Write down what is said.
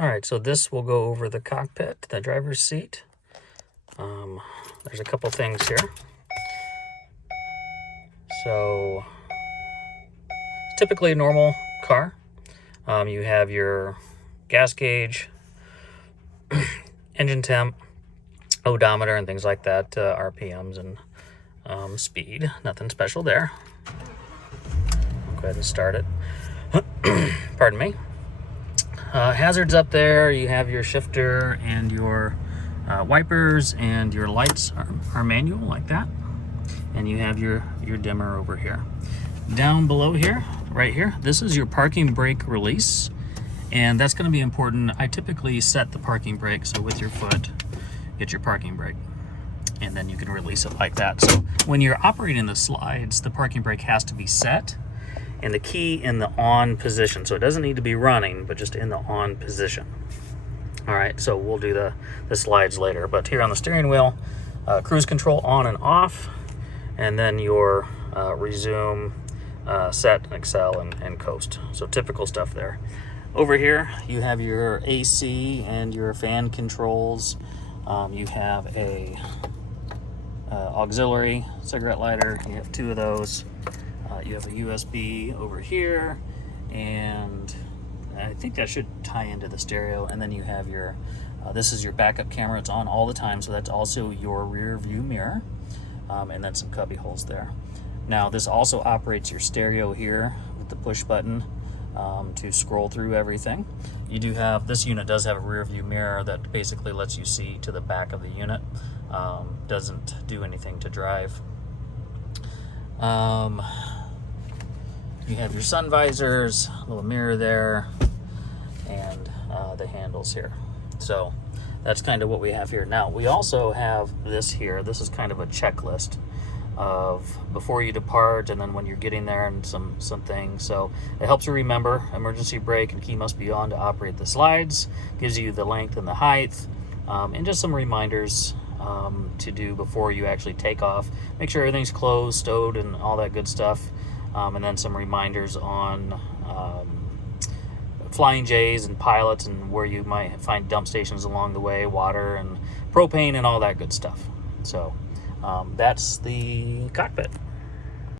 All right, so this will go over the cockpit, the driver's seat. There's a couple things here. So it's typically a normal car. You have your gas gauge, engine temp, odometer, and things like that, RPMs and speed. Nothing special there. I'll go ahead and start it. Pardon me. Hazards up there, you have your shifter and your wipers, and your lights are manual like that. And you have your dimmer over here. Down below here, right here, this is your parking brake release. And that's going to be important. I typically set the parking brake, so with your foot, get your parking brake. And then you can release it like that. So when you're operating the slides, the parking brake has to be set and the key in the on position. So it doesn't need to be running, but just in the on position. All right, so we'll do the slides later. But here on the steering wheel, cruise control on and off, and then your resume, set, excel, and coast. So typical stuff there. Over here, you have your AC and your fan controls. You have a auxiliary cigarette lighter. You have two of those. You have a USB over here, and I think that should tie into the stereo. And then you have your, this is your backup camera. It's on all the time, so that's also your rear view mirror, and then some cubby holes there. Now, this also operates your stereo here with the push button to scroll through everything. You do have, this unit does have a rear view mirror that basically lets you see to the back of the unit. Doesn't do anything to drive. You have your sun visors, a little mirror there, and the handles here. So that's kind of what we have here. Now, we also have this here. This is kind of a checklist of before you depart and then when you're getting there, and some things. So it helps you remember emergency brake and key must be on to operate the slides, gives you the length and the height, and just some reminders to do before you actually take off. Make sure everything's closed, stowed, and all that good stuff. And then some reminders on flying J's and pilots, and where you might find dump stations along the way, water and propane and all that good stuff. So that's the cockpit.